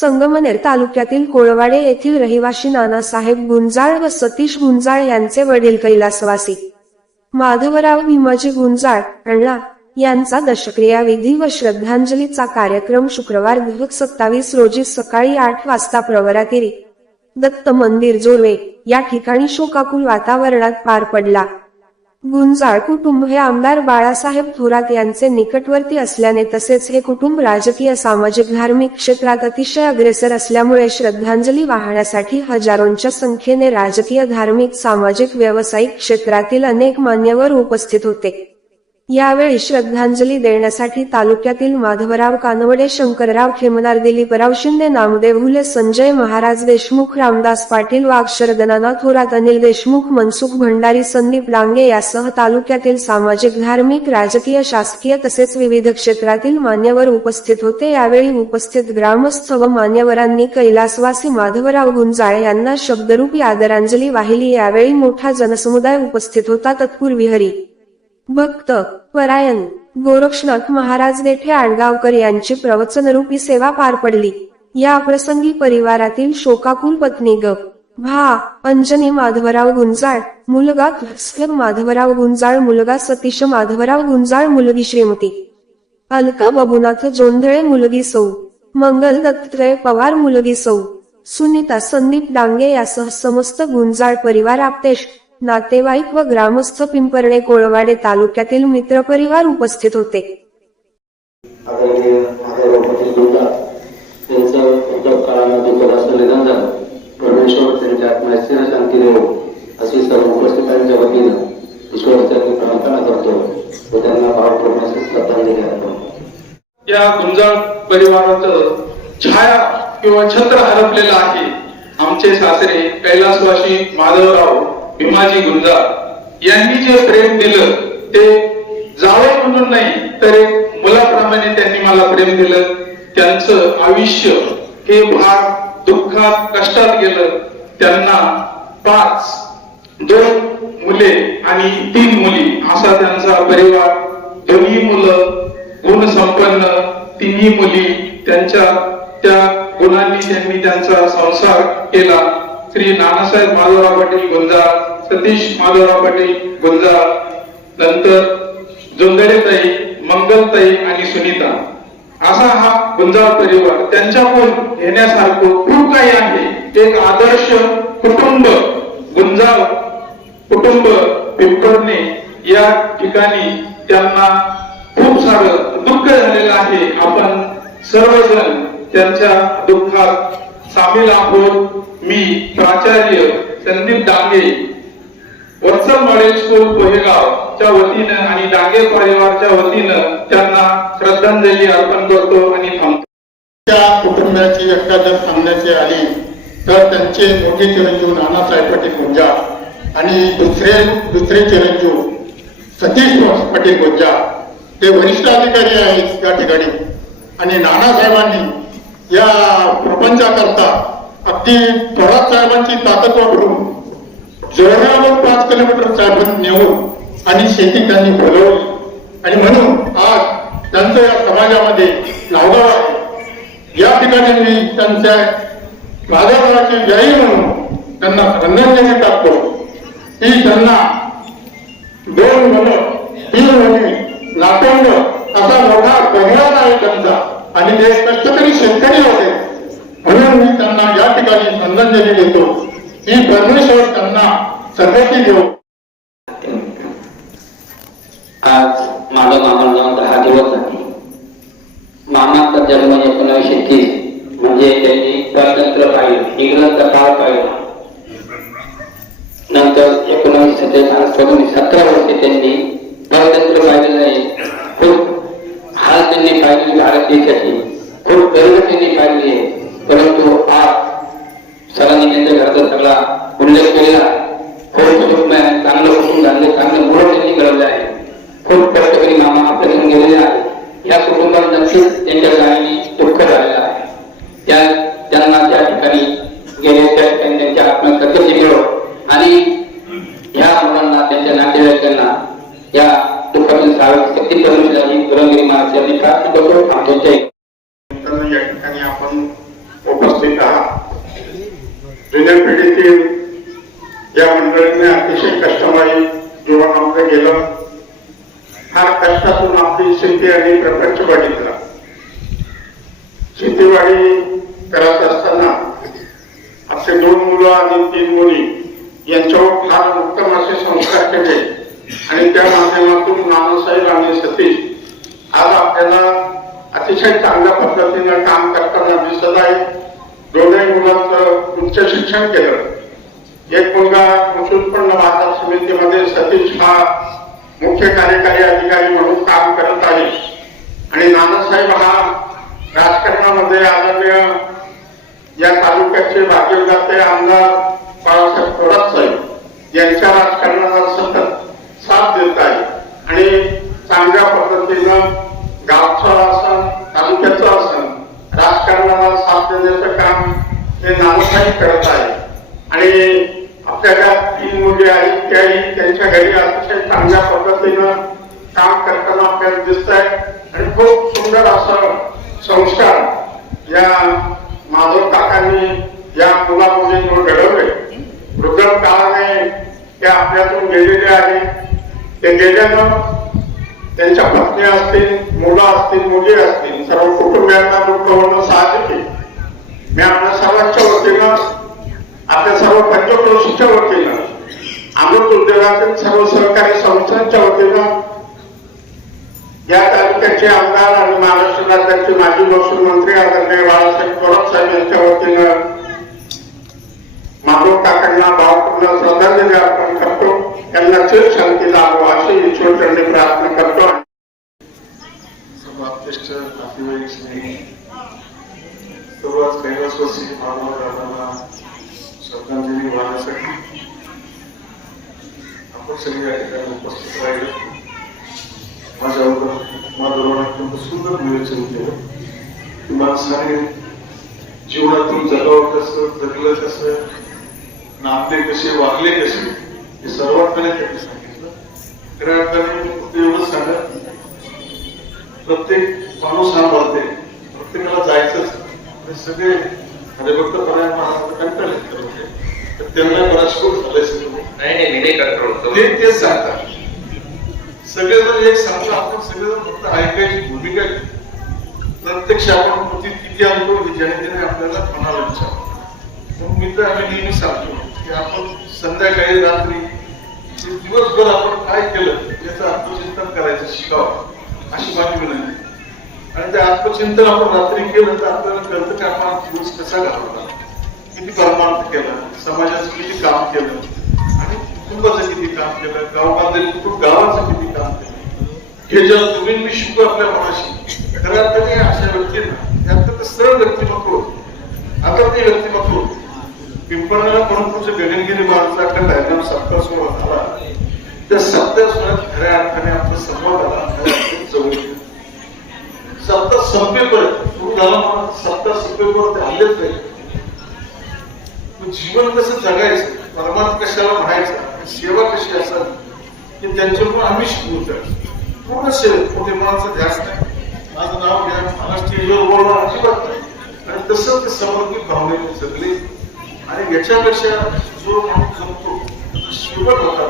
संगमनेर तालुक्यातील कोळवाडे येथील रहिवाशी नानासाहेब गुंजाळ व सतीश गुंजाळ यांचे वडील कैलासवासी. माधवराव भीमाजी गुंजाळ अण्णा यांचा दशक्रिया विधी व श्रद्धांजलीचा कार्यक्रम शुक्रवार दिवस सत्तावीस रोजी सकाळी आठ वाजता प्रवरातिरी. दत्त मंदिर जोरवे या ठिकाणी शोकाकुल वातावरणात पार पडला. गुंजाळ कुटुंब हे आमदार बाळासाहेब थोरात यांचे निकटवर्ती असल्याने तसेच हे कुटुंब राजकीय सामाजिक धार्मिक क्षेत्रात अतिशय अग्रेसर असल्यामुळे श्रद्धांजली वाहण्यासाठी हजारोंच्या संख्येने राजकीय धार्मिक सामाजिक व्यावसायिक क्षेत्रातील अनेक मान्यवर उपस्थित होते. यावेळी श्रद्धांजली देण्यासाठी तालुक्यातील माधवराव कानवडे शंकरराव खेमनार दिलीपराव शिंदे नामदेव हुले संजय महाराज देशमुख रामदास पाटील वाघ शरदनाना थोरात अनिल देशमुख मनसुख भंडारी संदीप डांगे यासह तालुक्यातील सामाजिक धार्मिक राजकीय शासकीय तसेच विविध क्षेत्रातील मान्यवर उपस्थित होते. यावेळी उपस्थित ग्रामस्थ व मान्यवरांनी कैलासवासी माधवराव गुंजाळे यांना शब्दरूपी आदरांजली वाहिली. यावेळी मोठा जनसमुदाय उपस्थित होता. तत्पूर्वी हरी भक्त परायण गोरक्षनाथ महाराज देठे आडगावकर यांची प्रवचनरूपी सेवा पार पडली. या प्रसंगी परिवारातील शोकाकुल पत्नी ग. भा. अंजनी माधवराव गुंजाळ मुलगा कृष्ण माधवराव गुंजाळ मुलगा सतीश माधवराव गुंजाळ मुलगी श्रीमती. अलका बबुनाथ जोंधळे मुलगी सौ. मंगल दत्तत्रय पवार मुलगी सौ. सुनीता संदीप डांगे यासह समस्त गुंजाळ परिवार आपतेश नातेवाईक व ग्रामस्थ पिंपरणे कोळवाडे तालुक्यातील मित्रपरिवार उपस्थित होते. परमेश्वर त्यांच्या शांती अशी सर्व उपस्थितांच्या वतीनं ईश्वराच्या प्रार्थना करतो व त्यांना भावपूर्ण श्रद्धांजली अर्पण या गुंजाळ परिवाराचं छाया किंवा छत्र हरपलेलं आहे. आमचे सासरे कैलासवासी माधवराव भीमाजी गुंजाळ यांनी जे प्रेम दिलं ते जावं म्हणून नाही तर एक मुलाप्रमाणे त्यांनी मला प्रेम दिलं. त्यांचं आयुष्य हे फार दुःखात कष्टात गेलं. त्यांना पाच दोन मुले आणि तीन मुली असा त्यांचा परिवार. दोन्ही मुलं गुणसंपन्न तिन्ही मुली त्यांच्या त्या गुणांनी त्यांनी त्यांचा संसार केला. श्री नानासाहेब माधवराव पाटील गुंजाळ सतीश माधवराव पाटील गुंजाळ नंतर जोंदडेताई मंगलताई आणि सुनीता. असा हा गुंजाळ परिवार त्यांच्याकडून घेण्यासारखं खूप काही आहे. एक आदर्श कुटुंब गुंजाळ कुटुंब पिंपरणे या ठिकाणी त्यांना खूप सारं दुःख झालेलं आहे. आपण सर्वजण त्यांच्या दुःखात सामील आहोत. मी प्राचार्य संदीप डांगे वत्सल मॉडेल स्कूल पोहेगावच्या वतीनं आणि डांगे परिवारच्या वतीनं त्यांना श्रद्धांजली अर्पण करतो आणि थांबतो. त्या कुटुंबाची एकदा जर सांगण्याचे आली तर त्यांचे मोठे चिरंजीव नानासाहेब पाटील गुंजा आणि दुसरे दुसरे चिरंजीव सतीश पाटील गुंजा ते वरिष्ठ अधिकारी आहेत या ठिकाणी. आणि नानासाहेबांनी या प्रपंचाकरता अगदी थोरात साहेबांची ताकद वापरून जोरावर पाच किलोमीटर साहेबांनी नेऊन आणि शेती त्यांनी बोलवली. आणि म्हणून आज त्यांचं या समाजामध्ये लावगाव आहे. या ठिकाणी मी त्यांच्या राजाभावाची व्यायी म्हणून त्यांना श्रद्धांजली टाकतो की त्यांना दोन मुलं तीन मुली नातवंड असा मोठा परिवार आहे त्यांचा. आणि ते कष्टकरी शेतकरी होते. म्हणून मी त्यांना या ठिकाणी श्रद्धांजली देतो. ही परमेश्वर त्यांना सद्गती देऊ आज माझा मामा जाऊन दहा दिवस झाले मामाचा जन्म एकोणीसशे तीस म्हणजे त्यांनी स्वातंत्र्य पाहिलं इंग्रजचा काळ पाहिला. नंतर एकोणीसशे सत्तेचाळीसपासून सतरा वर्षे त्यांनी नक्कीच त्यांच्या गाणी दुःख झालेलं आहे. त्या त्यांना त्या ठिकाणी गेल्याच्या ठिकाणी त्यांच्या आत्म्यात सत्य मिळो आणि ह्या मुलांना त्यांच्या नातेवाईकांना या दुःखातील सावध शक्ती करून परमेश्वराची पुरंदरी महाराज यांनी प्रार्थना करतो थांबतो या ठिकाणी आपण उपस्थित आहात. जुन्या पिढीतील या मंडळीने अतिशय कष्टमयी जीवन आपलं गेलं. फार कष्टातून आपली स्थिती आणि प्रपंच बघितला. शेतीवाडी करत असताना आपले दोन मुलं आणि तीन मुली यांच्यावर फार उत्तम असे संस्कार केले. आणि त्या माध्यमातून नानासाहेब आणि सतीश आज आपल्याला अतिशय चांगल्या पद्धतीनं काम करताना दिसत आहे दोनही मुलांचं उच्च शिक्षण केलं. एक मुलगा कृषी उत्पन्न बाजार समितीमध्ये सतीश हा मुख्य कार्यकारी अधिकारी म्हणून काम करत आहे आणि नानासाहेब हा राजकारणामध्ये आदरणीय या तालुक्याचे भाग्यविधाते आमदार बाळासाहेब थोरात साहेब यांच्या राजकारणाला सतत साथ देत आहे आणि चांगल्या पद्धतीनं गावचं असन तालुक्याचं असन राजकारणाला साथ देण्याचं काम हे नानासाहेब करत आहे. आणि आपल्या ज्या तीन मुली आहेत त्याही त्यांच्या घरी अतिशय चांगल्या पद्धतीनं काम करताना आपल्याला दिसत आहे आणि खूप सुंदर असं संस्कार या माधव काकांनी या मुला घडवले. वृद्ध काळाने ते आपल्यातून गेलेले आहे. ते गेल्यानं त्यांच्या पत्नी असतील मुलं असतील मुली असतील सर्व कुटुंबियांना दुःख होणं साहजिक आहे. मी आपल्या सर्वांच्या वतीनं आपल्या सर्व पंचक्रोशीच्या वतीनं अमृत उद्योगातील सर्व सहकारी संस्थांच्या वतीनं या तालुक्याचे आमदार आणि महाराष्ट्र राज्याचे माजी महसूल मंत्री आदरणीय बाळासाहेब थोरात साहेब यांच्या वतीनं माधव काकांना भावपूर्ण श्रद्धांजली अर्पण करतो. त्यांना चिर शांती लाभो अशी ईश्वरचरणी प्रार्थना करतो. सर्व अत्यष्ट नातेवाईक स्नेही श्रद्धांजली वाहण्यासाठी आपण सगळे या ठिकाणी उपस्थित राहिलो. माझ्या माझं अत्यंत सुंदर विवेचन केलं की माणसाने जीवनातून जगावं कसं जगलं कसं नाते कसे वागले कसे हे सर्वांकडे त्यांनी सांगितलं. खऱ्या अर्थाने फक्त एवढंच सांगत प्रत्येक माणूस हा मरते प्रत्येकाला जायचंच. आणि सगळे प्रत्यक्ष आपण कृती किती आणतो हे जनतेने आपल्याला म्हणायला विचार म्हणून मित्र आम्ही नेहमी सांगतो की आपण संध्याकाळी रात्री दिवसभर आपण काय केलं याचं आत्मचिंतन करायचं शिकावं अशी माझी विनंती आणि ते आत्मचिंतन आपण रात्री केलं तर आपल्याला कळतं की आपण दिवस कसा घालवला. किती परमार्थ केला समाजाचं किती काम केलं आणि कुटुंबाचं किती काम केलं गावामध्ये कुटुंब गावाचं किती काम केलं. हे जेव्हा तुम्ही मी शिकू आपल्या मनाशी खऱ्या अर्थाने अशा व्यक्तींना अत्यंत सरळ व्यक्तिमत्व आता ते व्यक्तिमत्व पिंपळाला परंतुचे गगनगिरी महाराजांकडे डायग्राम सप्ताह सोहळा झाला. त्या सप्ताह सोहळ्यात खऱ्या अर्थाने आमचा संवाद आला जवळ गेला. सत्ता संपेपर्यंत सुरू झाला म्हणून सत्ता संपेपर्यंत आलेच नाही. मग जीवन कसं जगायचं परमार्थ कशाला म्हणायचा सेवा कशी असावी हे त्यांच्याकडून आम्ही शिकवू पूर्ण सेवा कुठे मनाचा ध्यास नाही मला बोलणं अजिबात आणि तसं ते समर्पित भावनेने जगले. आणि याच्यापेक्षा जो माणूस जगतो त्याचा शेवट होता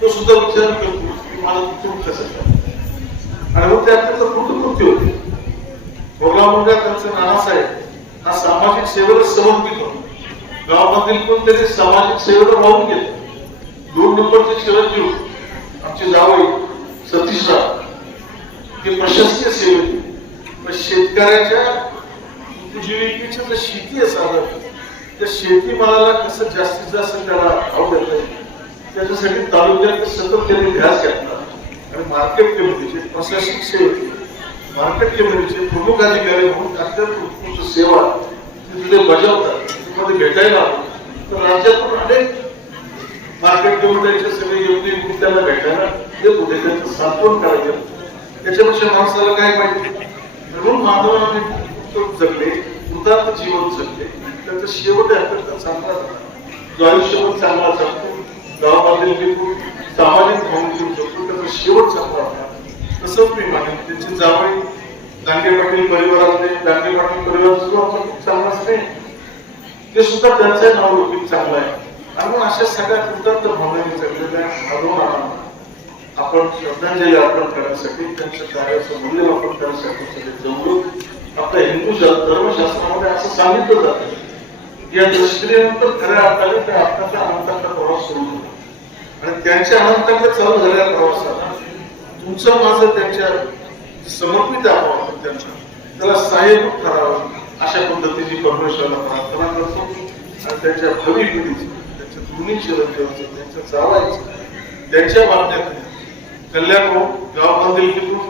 तो सुद्धा विचार करतो. की मला कुठून कसं करायचं. आणि मग त्यात त्याचं कृतकृत्य होते. भोगला मुलगा म्हणजे त्यांचं नानासाहेब हा सामाजिक सेवेला समर्पित होता. गावामधील कोणतरी सामाजिक सेवेला वाहून गेले. दोन नंबरचे चिरंजीव आमचे जावई सतीश राव. ते प्रशासकीय सेवेत पण शेतकऱ्याच्या उपजीविकेच्या जर शेती असावं. त्या शेतीमालाला कसं जास्तीत जास्त त्याला आवडत नाही त्याच्यासाठी तालुक्यात सतत त्यांनी ध्यास घेतला. आणि मार्केट कमिटीचे प्रशासक सेवक मार्केट कमिटीचे प्रमुख अधिकारी म्हणून अत्यंत उत्कृष्ट सेवा तिथे बजावतात. मध्ये भेटायला तर राज्यातून अनेक मार्केट कमिटीचे सगळे योग्य ग्रुप त्यांना भेटायला ते कुठे त्यांचं सांत्वन करायचं त्याच्यापेक्षा माणसाला काय पाहिजे म्हणून माधवाने खूप जगले उदात्त जीवन जगले. त्यांचा शेवट आहे अत्यंत चांगला झाला. जो आयुष्यभर चांगला जगतो गावामध्ये बिलकुल सामाजिक भावून घेऊ शकतो त्याचा शेवट चांगला होता तसंच मी मानेन त्यांची जावळी डांगे पाटील परिवारातले डांगे पाटील परिवार सुद्धा आमचा खूप चांगला स्नेह ते सुद्धा त्यांचं नावलौकिक चांगला आहे. आणि अशा सगळ्या कृतार्थ भावनेने जगलेल्या आंदोलनाला आपण श्रद्धांजली अर्पण करण्यासाठी त्यांच्या कार्याचं मूल्य अर्पण करण्यासाठी सगळे जमलो. आपल्या हिंदू धर्मशास्त्रामध्ये असं सांगितलं जात या दृष्टीनंतर खऱ्या अर्थाने त्या आत्माच्या अनंताचा प्रवास सुरू होतो आणि त्यांच्या अनंताकडे चालू झालेल्या प्रवासाला तुमचं माझं त्यांच्या समर्पित आपण त्यांना त्याला साहेब करावं अशा पद्धतीची परमेश्वराला प्रार्थना करतो. आणि त्यांच्या भावी पिढीचं त्यांच्या दोन्ही चिरंजीवाचं त्यांच्या जावायचं त्यांच्या माध्यमातून ಕಲ್ಯಾಣವು ಯಾವ ಬಂದಿಲ್ಕಿದ್ರು